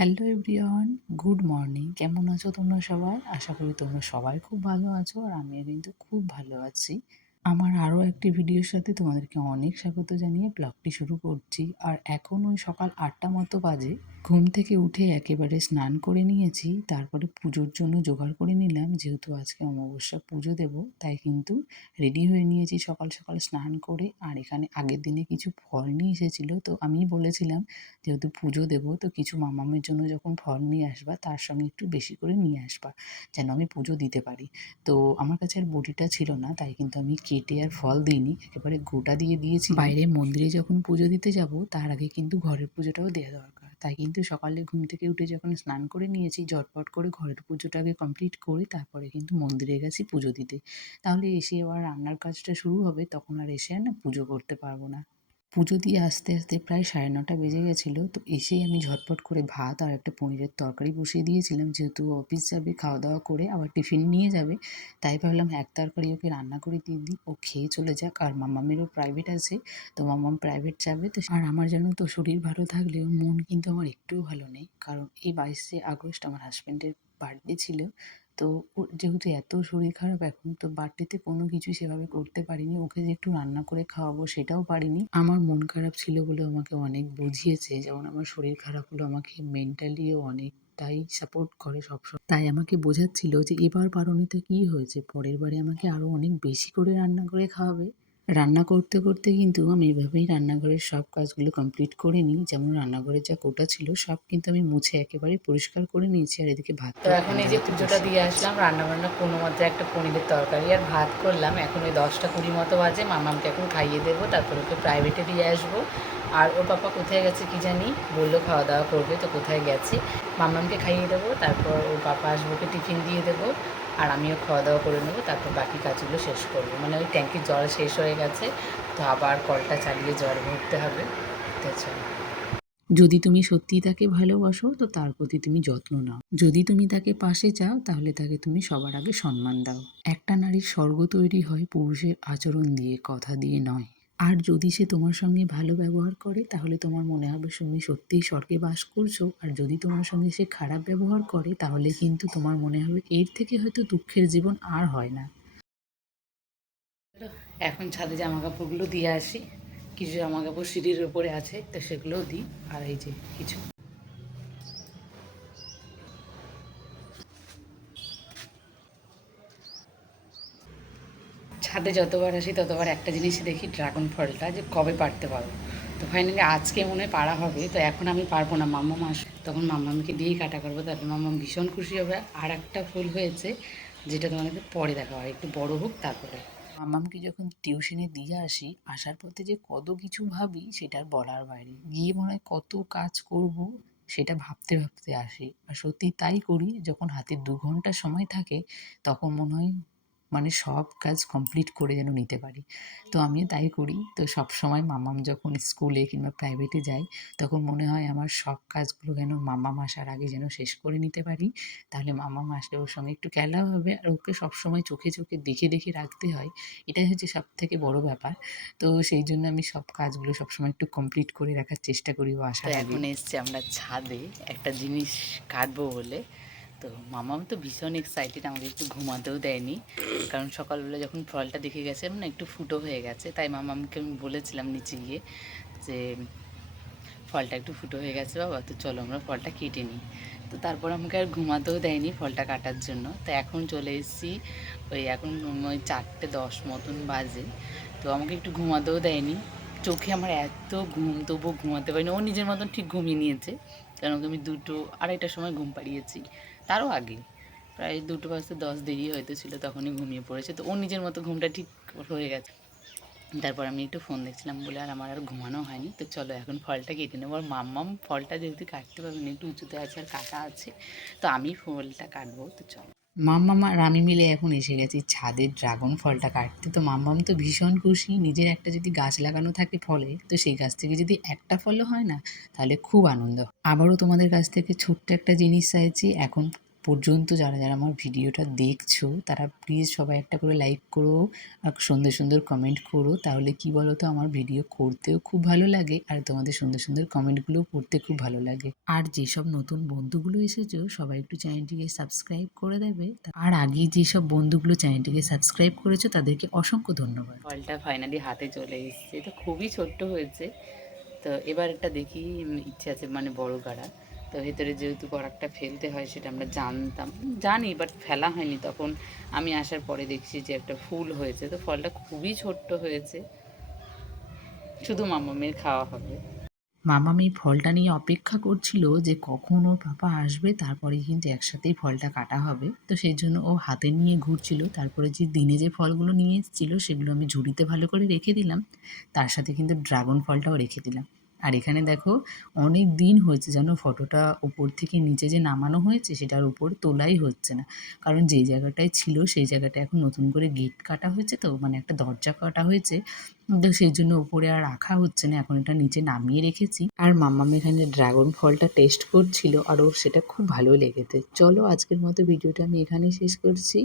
Hello everyone, good morning. কেমন আছো তোমরা সবাই? আশা করি তোমরা সবাই খুব ভালো আছো আর আমিও কিন্তু খুব ভালো আছি। আমার আরও একটি ভিডিওর সাথে তোমাদেরকে অনেক স্বাগত জানিয়ে ব্লগটি শুরু করছি। আর এখন ওই সকাল ৮টা মতো বাজে। ঘুম থেকে উঠে একেবারে স্নান করে নিয়েছি, তারপরে পুজোর জন্য জোগাড় করে নিলাম। যেহেতু আজকে অমাবস্যা পুজো দেব, তাই কিন্তু রেডি হয়ে নিয়েছি সকাল সকাল স্নান করে। আর এখানে আগের দিনে কিছু ফল নিয়ে এসেছিলো, তো আমি বলেছিলাম যেহেতু পুজো দেবো তো কিছু মামামের জন্য যখন ফল নিয়ে আসবা তার সঙ্গে একটু বেশি করে নিয়ে আসবা, যেন আমি পুজো দিতে পারি। তো আমার কাছে আর বটিটা ছিল না, তাই কিন্তু আমি কেটে আর ফল দিইনি, একেবারে গোটা দিয়ে দিয়েছি। বাইরে মন্দিরে যখন পুজো দিতে যাব তার আগে কিন্তু ঘরের পুজোটাও দেওয়া দরকার, তাই কিন্তু সকালে ঘুম থেকে উঠে যখন স্নান করে নিয়েছি ঝটপট করে ঘরের পুজোটাকে কমপ্লিট করে তারপরে কিন্তু মন্দিরে গেছি পুজো দিতে। তাহলে এসে আবার রান্নার কাজটা শুরু হবে, তখন আর এসে আর না পুজো করতে পারবো না। পুজো দিয়ে আসতে আসতে প্রায় 9:30 বেজে গেছিলো। তো এসেই আমি ঝটপট করে ভাত আর একটা পনিরের তরকারি বসিয়ে দিয়েছিলাম, যেহেতু অফিস যাবে, খাওয়া দাওয়া করে আবার টিফিন নিয়ে যাবে, তাই ভাবলাম এক তরকারি ওকে রান্না করে দিয়ে দিই, ও খেয়ে চলে যাক। আর মাম্মামেরও প্রাইভেট আছে, তো মাম্মাম প্রাইভেট যাবে। তো আর আমার জানো তো শরীর ভালো থাকলেও মন কিন্তু আমার একটুও ভালো নেই, কারণ এই 22শে আগস্ট আমার হাজব্যান্ডের বার্থডে ছিল। তো ওর যেহেতু এত শরীর খারাপ এখন, তো বার্থডেতে কোনো কিছুই সেভাবে করতে পারিনি, ওকে যে একটু রান্না করে খাওয়াবো সেটাও পারিনি। আমার মন খারাপ ছিল বলে আমাকে অনেক বুঝিয়েছে, যেমন আমার শরীর খারাপ হলো আমাকে মেন্টালিও অনেকটাই সাপোর্ট করে সবসময়। তাই আমাকে বোঝাচ্ছিল যে এবার পারোনি তো কী হয়েছে, পরের বারে আমাকে আরও অনেক বেশি করে রান্না করে খাওয়াবে। রান্না করতে করতে কিন্তু আমি এভাবেই রান্নাঘরের সব কাজগুলো কমপ্লিট করে নিই। যেমন রান্নাঘরের যা কোটা ছিল সব কিন্তু আমি মুছে একেবারে পরিষ্কার করে নিয়েছি। আর এদিকে ভাত তো এখন এই যে পুজোটা দিয়ে আসলাম, রান্নাবান্না কোনো মধ্যে একটা পনিরের তরকারি আর ভাত করলাম। এখন ওই 10টা 20 মতো বাজে, মামামকে এখন খাইয়ে দেবো, তারপর ওকে প্রাইভেটে দিয়ে আসবো। আর ওর পাপা কোথায় গেছে কি জানি, বললো খাওয়া দাওয়া করবে, তো কোথায় গেছে। মামামকে খাইয়ে দেবো, তারপর ওর পাপা আসবো, ওকে টিফিন দিয়ে দেবো, আর আমিও খাওয়া দাওয়া করে নেবো, তারপর বাকি কাজগুলো শেষ করবো। মানে ওই ট্যাঙ্কির জল শেষ হয়ে গেছে, তো আবার কলটা চালিয়ে জল ভরতে হবে। তো চলো। যদি তুমি সত্যিই তাকে ভালোবাসো তো তার প্রতি তুমি যত্ন নাও। যদি তুমি তাকে পাশে চাও তাহলে তাকে তুমি সবার আগে সম্মান দাও। একটা নারীর স্বর্গ তৈরি হয় পুরুষের আচরণ দিয়ে, কথা দিয়ে নয়। আর যদি সে তোমার সঙ্গে ভালো ব্যবহার করে তাহলে তোমার মনে হবে তুমি সত্যিই স্বর্গে বাস করছো। আর যদি তোমার সঙ্গে সে খারাপ ব্যবহার করে তাহলে কিন্তু তোমার মনে হবে এর থেকে হয়তো দুঃখের জীবন আর হয় না। এখন ছাদে জামা কাপড়গুলো দিয়ে আসি। কিছু জামা কাপড় সিঁড়ির ওপরে আছে, তো সেগুলোও দিই। আর এই যে কিছু ছাদে যতবার আসি ততবার একটা জিনিসই দেখি, ড্রাগন ফলটা যে কবে পাড়তে পারবো। তো ফাইনালি আজকে মনে হয় পাড়া হবে। তো এখন আমি পারবো না, মাম্মাম আসবে, তখন মাম্মামকে দিয়েই কাটা করবো, তারপর মাম্মাম ভীষণ খুশি হবে। আর একটা ফুল হয়েছে যেটা তোমাদেরকে পরে দেখা হয়, একটু বড় হোক তারপরে। মামামকে যখন টিউশনে দিয়ে আসি, আসার পথে যে কত কিছু ভাবি সেটার বলার বাইরে। গিয়ে মনে হয় কত কাজ করব সেটা ভাবতে ভাবতে আসি। আর সত্যি তাই করি, যখন হাতে 2 ঘন্টা সময় থাকে তখন মনে হয় মানে সব কাজ কমপ্লিট করে যেন নিতে পারি। তো আমিও তাই করি। তো সবসময় মামাম যখন স্কুলে কিংবা প্রাইভেটে যায় তখন মনে হয় আমার সব কাজগুলো যেন মামাম আসার আগে যেন শেষ করে নিতে পারি। তাহলে মামাম আসলে ওর সঙ্গে একটু খেলাও হবে, আর ওকে সবসময় চোখে চোখে দেখে দেখে রাখতে হয়, এটাই হচ্ছে সবথেকে বড় ব্যাপার। তো সেই জন্য আমি সব কাজগুলো সবসময় একটু কমপ্লিট করে রাখার চেষ্টা করি ও তো আসার আগে। এখন এসছি আমরা ছাদে একটা জিনিস কাটবো বলে। তো মামাম তো ভীষণ এক্সাইটেড, আমাকে একটু ঘুমাতেও দেয়নি, কারণ সকালবেলা যখন ফলটা দেখে গেছে না একটু ফুটো হয়ে গেছে, তাই মামামকে আমি বলেছিলাম নিচে গিয়ে যে ফলটা একটু ফুটো হয়ে গেছে বাবা, তো চলো আমরা ফলটা কেটে নিই। তো তারপর আমাকে আর ঘুমাতেও দেয়নি ফলটা কাটার জন্য। তো এখন চলে এসেছি, ওই এখন ওই 4:10 মতন বাজে। তো আমাকে একটু ঘুমাতেও দেয়নি, চোখে আমার এত ঘুম, তবুও ঘুমাতে পারিনি। ও নিজের মতন ঠিক ঘুমিয়ে নিয়েছে, কারণ ওকে আমি 2-2:30টার সময় ঘুম পাড়িয়েছি, তারও আগে প্রায় 2:10 দেরি হয়তো ছিল, তখনই ঘুমিয়ে পড়েছে। তো ও নিজের মতো ঘুমটা ঠিক হয়ে গেছে। তারপর আমি একটু ফোন দেখছিলাম বলে আর আমার আর ঘুমানো হয়নি। তো চলো এখন ফলটা কেটে নেবো। আর মাম্মাম ফলটা যেহেতু কাটতে পারবে না, একটু উঁচুতে আছে আর কাটা আছে, তো আমি ফলটা কাটবো। তো চলো। মাম্মাম আর আমি মিলে এখন এসে গেছি ছাদের ড্রাগন ফলটা কাটতে। তো মাম্মাম তো ভীষণ খুশি, নিজের একটা যদি গাছ লাগানো থাকে ফলে, তো সেই গাছ থেকে যদি একটা ফলও হয় না তাহলে খুব আনন্দ। আবারও তোমাদের কাছ থেকে ছোট্ট একটা জিনিস চাইছি, এখন পর্যন্ত যারা যারা আমার ভিডিওটা দেখছো তারা প্লিজ সবাই একটা করে লাইক করো আর সুন্দর সুন্দর কমেন্ট করো, তাহলে কি বলো তো আমার ভিডিও করতেও খুব ভালো লাগে আর তোমাদের সুন্দর সুন্দর কমেন্টগুলো পড়তে খুব ভালো লাগে। আর যেসব নতুন বন্ধুগুলো এসেছো সবাই একটু চ্যানেলটিকে সাবস্ক্রাইব করে দেবে। আর আগে যেসব বন্ধুগুলো চ্যানেলটিকে সাবস্ক্রাইব করেছো তাদেরকে অসংখ্য ধন্যবাদ। ফলটা ফাইনালি হাতে চলে এসেছে, তো খুবই ছোট্ট হয়েছে। তো এবার একটা দেখি, ইচ্ছে আছে মানে বড় করা। তো ভেতরে যেহেতু করাকটা ফেলতে হয় সেটা আমরা জানি, বাট ফেলা হয়নি তখন। আমি আসার পরে দেখছি যে একটা ফুল হয়েছে, তো ফলটা খুবই ছোট্ট হয়েছে, শুধু মামামের খাওয়া হবে। মামাম এই ফলটা নিয়ে অপেক্ষা করছিল যে কখন ওর পাপা আসবে, তারপরে কিন্তু একসাথেই ফলটা কাটা হবে। তো সেই জন্য ও হাতে নিয়ে ঘুরছিল। তারপরে যে দিনে যে ফলগুলো নিয়ে এসেছিল সেগুলো আমি ঝুড়িতে ভালো করে রেখে দিলাম, তার সাথে কিন্তু ড্রাগন ফলটাও রেখে দিলাম। আর এখানে দেখো অনেক দিন হয়েছে যেন ফটোটা উপর থেকে নিচে যে নামানো হয়েছে সেটার উপর তোলাই হচ্ছে না, কারণ যেই জায়গাটায় ছিল সেই জায়গাটা এখন নতুন করে গেট কাটা হয়েছে, তো মানে একটা দরজা কাটা হয়েছে। তো সেই জন্য উপরে আর রাখা হচ্ছে না, এখন এটা নিচে নামিয়ে রেখেছি। আর মাম্মাম এখানে ড্রাগন ফলটা টেস্ট করছিল আর ওর সেটা খুব ভালো লেগেছে। চলো আজকের মতো ভিডিওটা আমি এখানেই শেষ করছি।